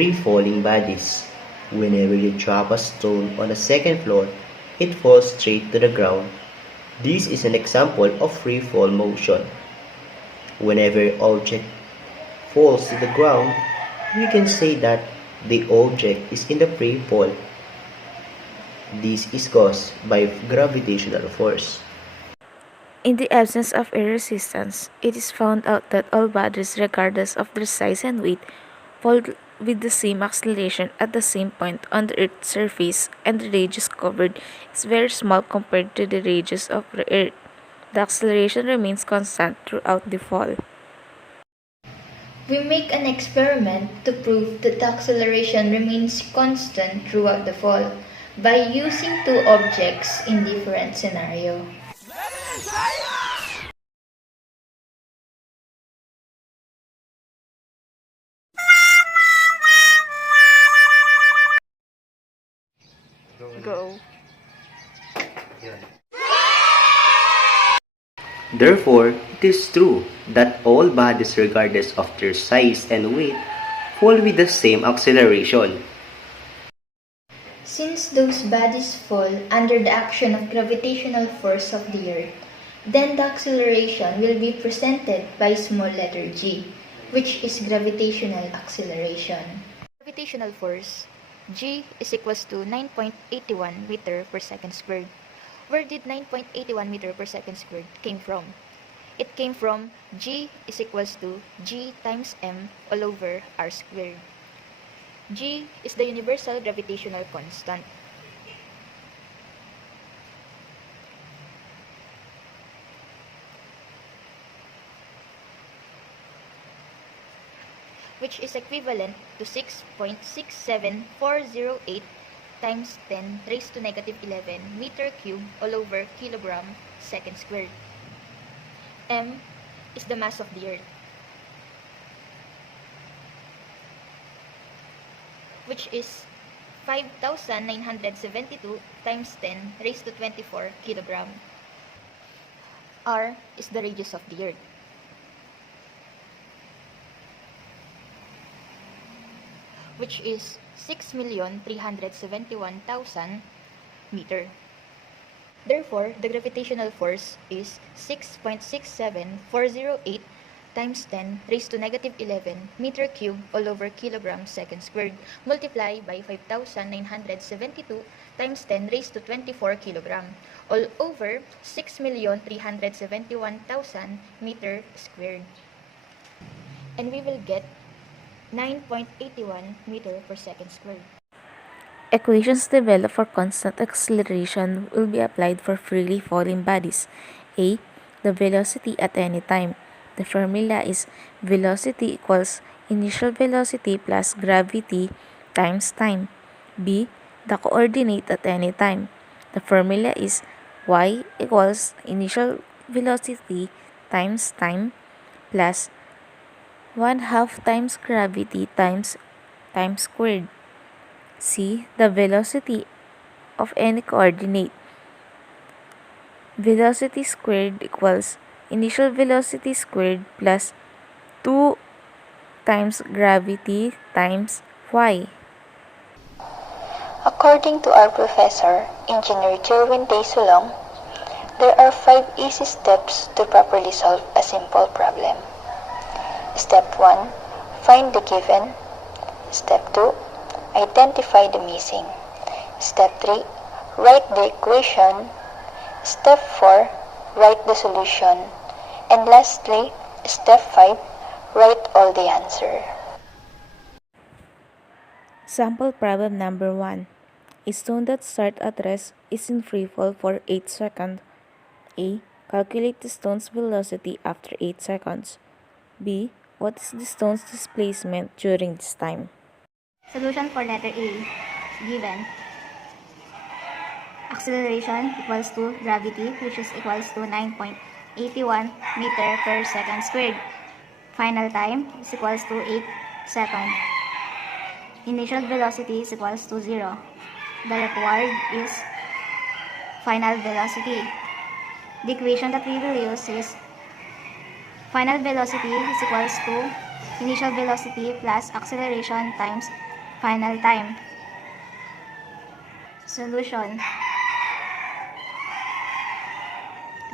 free-falling bodies. Whenever you drop a stone on the second floor, it falls straight to the ground. This is an example of free fall motion. Whenever an object falls to the ground, we can say that the object is in the free fall. This is caused by gravitational force. In the absence of air resistance, it is found out that all bodies, regardless of their size and weight, fall with the same acceleration at the same point on the Earth's surface, and the radius covered is very small compared to the radius of the Earth. The acceleration remains constant throughout the fall. We make an experiment to prove that the acceleration remains constant throughout the fall by using two objects in different scenarios. Go. Therefore, it is true that all bodies, regardless of their size and weight, fall with the same acceleration. Since those bodies fall under the action of gravitational force of the Earth, then the acceleration will be presented by small letter g, which is gravitational acceleration. Gravitational force g is equals to 9.81 meter per second squared. Where did 9.81 meter per second squared came from? It came from g is equals to g times m all over r squared. G is the universal gravitational constant. Which is equivalent to 6.67408 times 10 raised to negative 11 meter cube all over kilogram second squared. M is the mass of the Earth, which is 5,972 times 10 raised to 24 kilogram. R is the radius of the Earth, which is 6,371,000 meter. Therefore, the gravitational force is 6.67408 times 10 raised to negative 11 meter cube all over kilogram second squared, multiplied by 5,972 times 10 raised to 24 kilogram, all over 6,371,000 meter squared. And we will get 9.81 meter per second squared. Equations developed for constant acceleration will be applied for freely falling bodies. A. The velocity at any time. The formula is velocity equals initial velocity plus gravity times time. B. The coordinate at any time. The formula is y equals initial velocity times time plus 1/2 times gravity times time squared. C. The velocity of any coordinate. Velocity squared equals initial velocity squared plus 2 times gravity times y. According to our professor, Engineer Jerwin Taysulong, there are 5 easy steps to properly solve a simple problem. Step 1. Find the given. Step 2. Identify the missing. Step 3. Write the equation. Step 4. Write the solution. And lastly, step 5. Write all the answer. Sample problem number 1. A stone that starts at rest is in free fall for 8 seconds. A. Calculate the stone's velocity after 8 seconds. B. What is the stone's displacement during this time? Solution for letter A is given. Acceleration equals to gravity, which is equals to 9.81 meter per second squared. Final time is equals to 8 seconds. Initial velocity is equals to 0. The required is final velocity. The equation that we will use is final velocity is equals to initial velocity plus acceleration times final time. Solution.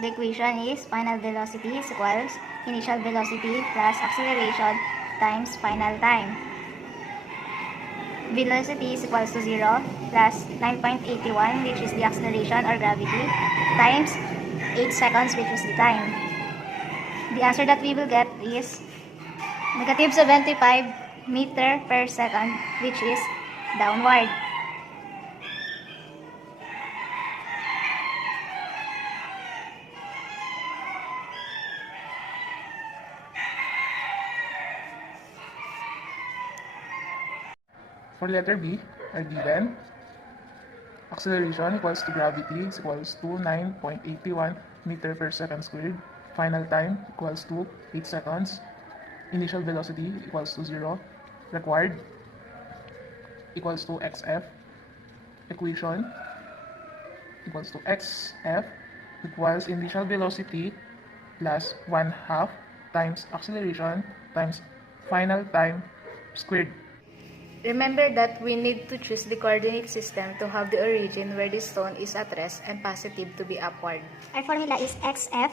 The equation is final velocity is equals initial velocity plus acceleration times final time. Velocity is equals to 0 plus 9.81, which is the acceleration or gravity, times 8 seconds, which is the time. The answer that we will get is negative 75 meter per second, which is downward. For letter B, are given acceleration equals to gravity is equals to 9.81 meter per second squared. Final time equals to 8 seconds. Initial velocity equals to 0. Required equals to xf. Equation equals to xf equals initial velocity plus 1/2 times acceleration times final time squared. Remember that we need to choose the coordinate system to have the origin where the stone is at rest and positive to be upward. Our formula is xf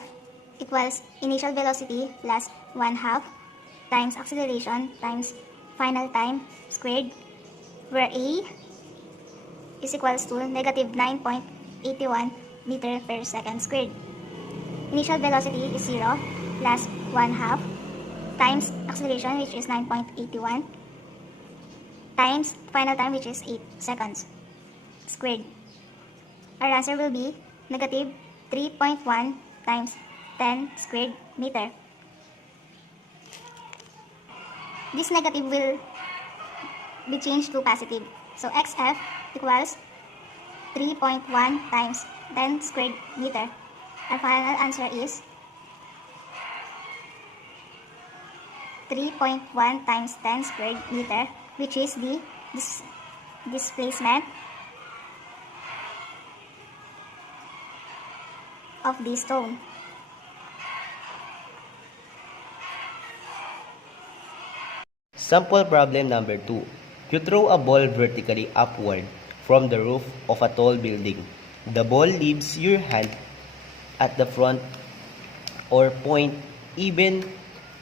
equals initial velocity plus 1/2 times acceleration times final time squared, where a is equals to negative 9.81 meter per second squared. Initial velocity is 0 plus 1/2 times acceleration, which is 9.81, times final time, which is 8 seconds squared. Our answer will be negative 3.1 times 10 squared meter. This negative will be changed to positive. So xf equals 3.1 times 10 squared meter. Our final answer is 3.1 times 10 squared meter, which is the displacement of the stone. Sample problem number 2. You throw a ball vertically upward from the roof of a tall building. The ball leaves your hand at the front or point even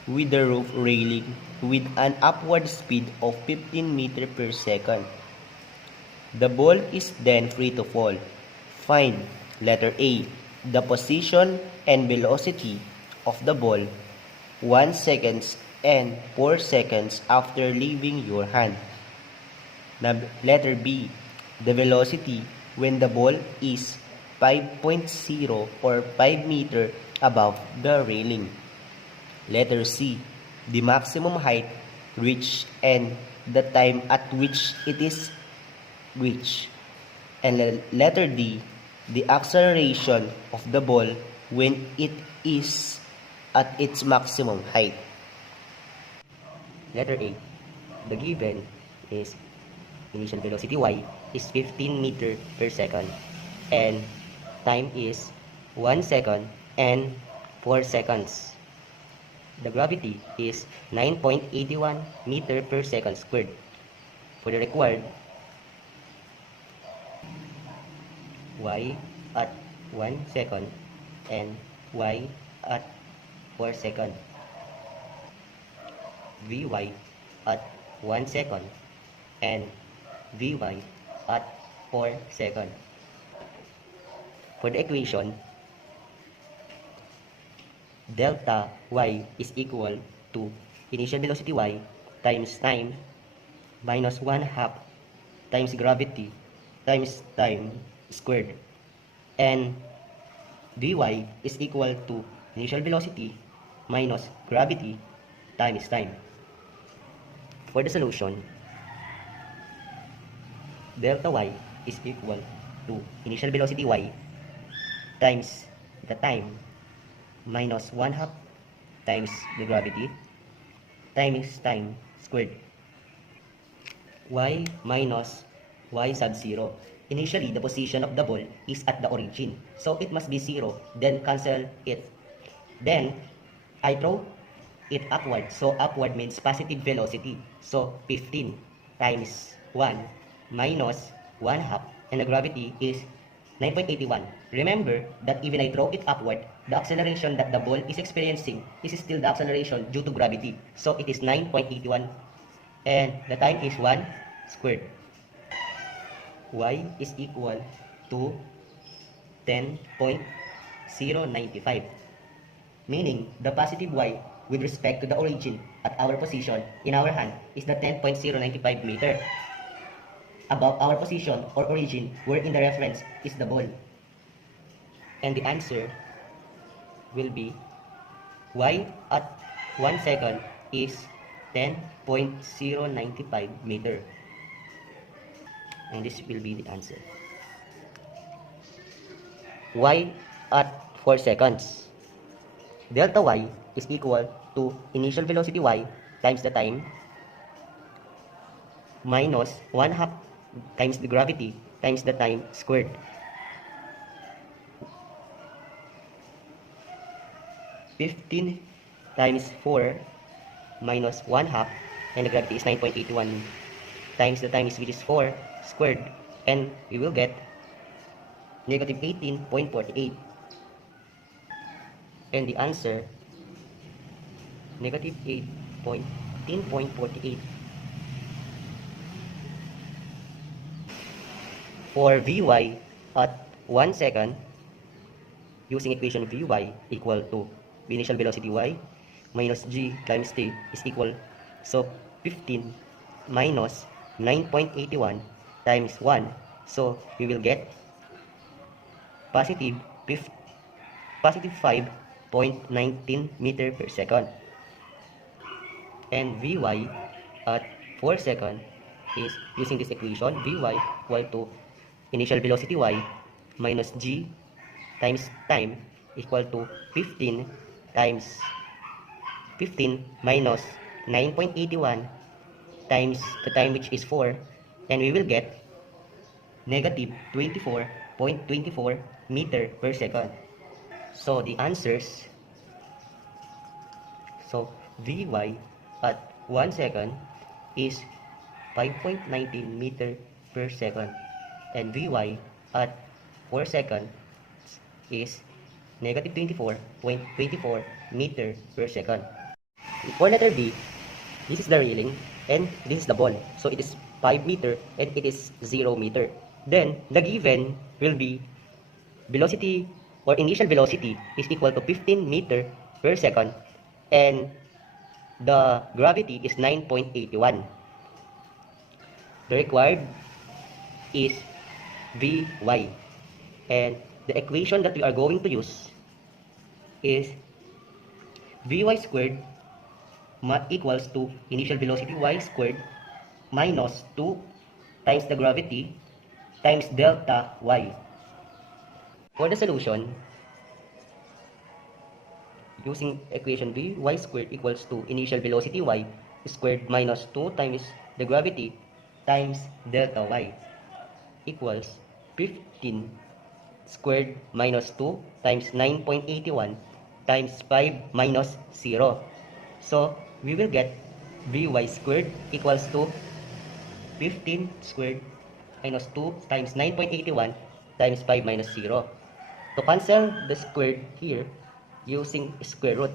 with the roof railing with an upward speed of 15 meters per second. The ball is then free to fall. Find letter A, the position and velocity of the ball 1 second and 4 seconds after leaving your hand. Letter B, the velocity when the ball is 5.0 or 5 meters above the railing. Letter C, the maximum height reached and the time at which it is reached. And letter D, the acceleration of the ball when it is at its maximum height. Letter A, the given is initial velocity y is 15 meters per second and time is 1 second and 4 seconds. The gravity is 9.81 meter per second squared. For the required y at 1 second and y at 4 seconds. Vy at 1 second and Vy at 4 seconds. For the equation, delta y is equal to initial velocity y times time minus 1/2 times gravity times time squared, and dy is equal to initial velocity minus gravity times time. For the solution, delta y is equal to initial velocity y times the time minus 1/2 times the gravity times time squared. Y minus y sub 0. Initially, the position of the ball is at the origin, so it must be 0. Then cancel it. Then I throw it upward, so upward means positive velocity. So 15 times 1 minus 1 half, and the gravity is 9.81. Remember that even I throw it upward, the acceleration that the ball is experiencing is still the acceleration due to gravity. So it is 9.81, and the time is 1 squared. Y is equal to 10.095, meaning the positive y with respect to the origin at our position in our hand is the 10.095 meter. Above our position or origin where in the reference is the ball. And the answer will be y at 1 second is 10.095 meter. And this will be the answer. Y at 4 seconds. Delta y is equal to initial velocity y times the time minus 1 half times the gravity times the time squared. (15 times 4 minus 1 half, and the gravity is 9.81 times the time, which is 4 squared, and we will get negative 18.48. And the answer, negative 18.48. For Vy at 1 second, using equation Vy equal to initial velocity y minus g times t is equal, so 15 minus 9.81 times 1, so we will get positive 5.19 meter per second. And Vy at 4 second is, using this equation, Vy equal to initial velocity y minus g times time equal to 15 times 15 minus 9.81 times the time, which is 4, and we will get negative 24.24 meter per second. So the answers, so Vy at 1 second is 5.19 meter per second, and Vy at 4 seconds is negative 24.24 meter per second. For letter B, this is the railing and this is the ball, so it is 5 meter and it is 0 meter. Then the given will be velocity or initial velocity is equal to 15 meter per second, and the gravity is 9.81. The required is Vy, and the equation that we are going to use is Vy squared equals to initial velocity y squared minus 2 times the gravity times delta y. For the solution, using equation Vy squared equals to initial velocity y squared minus 2 times the gravity times delta y equals 15 squared minus 2 times 9.81 times 5 minus 0. So we will get Vy squared equals to 15 squared minus 2 times 9.81 times 5 minus 0. To cancel the squared here using square root,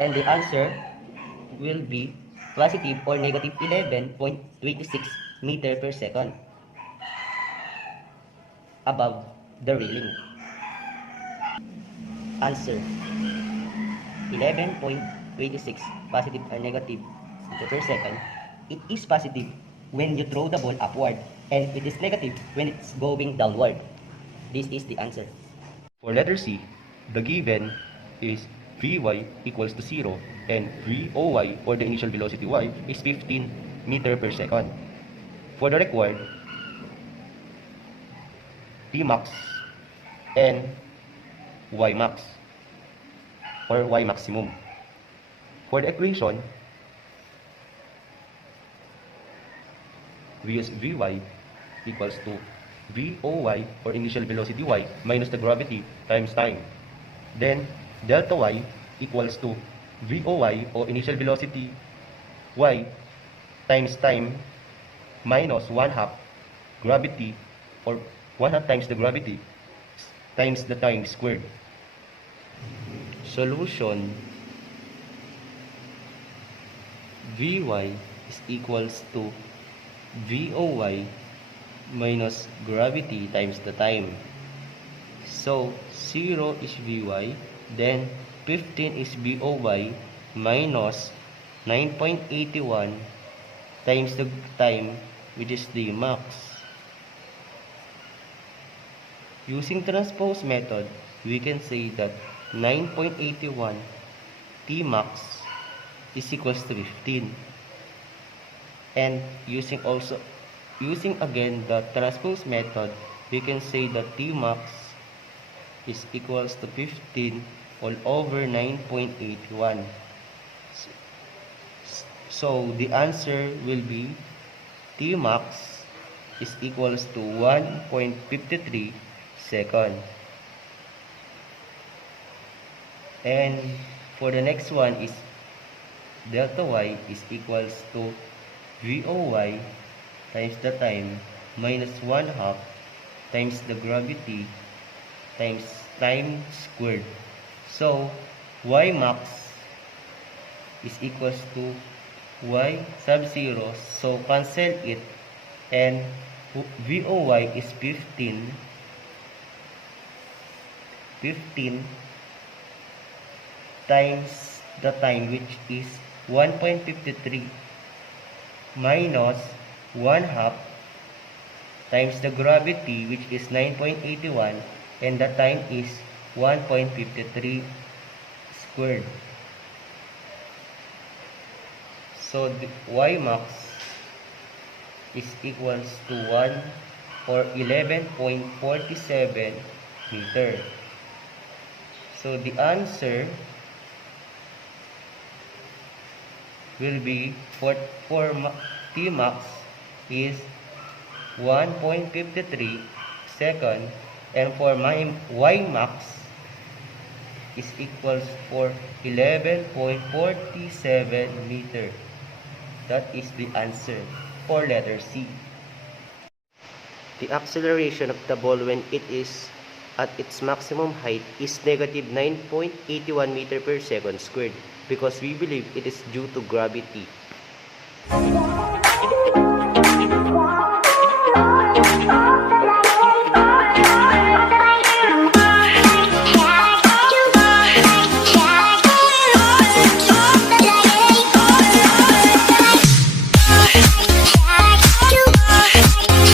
and the answer will be positive or negative 11.26 meter per second above the railing. Answer, 11.26 positive or negative meter per second. It is positive when you throw the ball upward, and it is negative when it's going downward. This is the answer. For letter C, the given is Vy equals to 0 and Voy, or the initial velocity y, is 15 meter per second. For the required P max and Y max, or Y maximum. For the equation, we use Vy equals to Voy, or initial velocity y, minus the gravity times time. Then delta y equals to Voy, or initial velocity y, times time minus 1/2 gravity, or 1/2 times the gravity times the time squared. Solution: Vy is equals to Voy minus gravity times the time. So 0 is Vy, then 15 is Voy minus 9.81 times the time, which is the max. Using transpose method, we can say that 9.81 T max is equals to 15. And using again the transpose method, we can say that T max is equals to 15 all over 9.81. So the answer will be T max is equals to 1.53 second. And for the next one is delta y is equals to Voy times the time minus 1/2 times the gravity times time squared. So y max is equals to y sub 0, so cancel it, and Voy is 15 times the time, which is 1.53 minus 1/2 times the gravity, which is 9.81, and the time is 1.53 squared. So the y max is equals to 1 or 11.47 meter. So the answer will be for T max is 1.53 second, and for my y max is equals for 11.47 meter. That is the answer for letter C. The acceleration of the ball when it is at its maximum height is negative 9.81 meter per second squared, because we believe it is due to gravity.